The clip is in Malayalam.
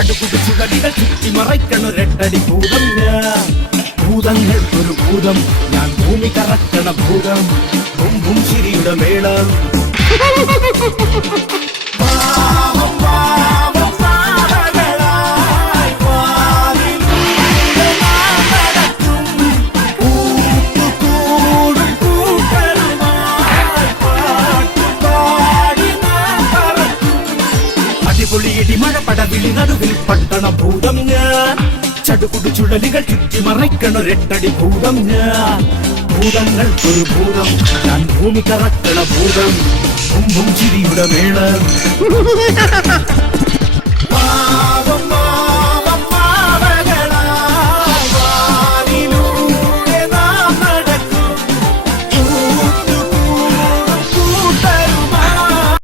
ചടുകുടു ചുഴലികൾ ചുറ്റിമറയ്ക്കണൊരെട്ടടി ഭൂതം ഞാൻ. ഭൂതങ്ങൾക്കൊരു ഭൂതം ഞാൻ, ഭൂമി കറക്കണ ഭൂതം. ബും ചിരിയുടെ മേളം. അടിപൊളിയിടി മഴ പടവിളി നടുവിൽ പട്ടണ ഭൂതം ഞാൻ. ചടുകുടു ചുഴലികൾ ചുറ്റിമറയ്ക്കണൊരെട്ടടി ഭൂതം ഞാൻ. ഭൂതങ്ങൾക്കൊരു ഭൂതം ഞാൻ, ഭൂമി കറക്കണ ഭൂതം. ബും ചിരിയുടെ മേളം.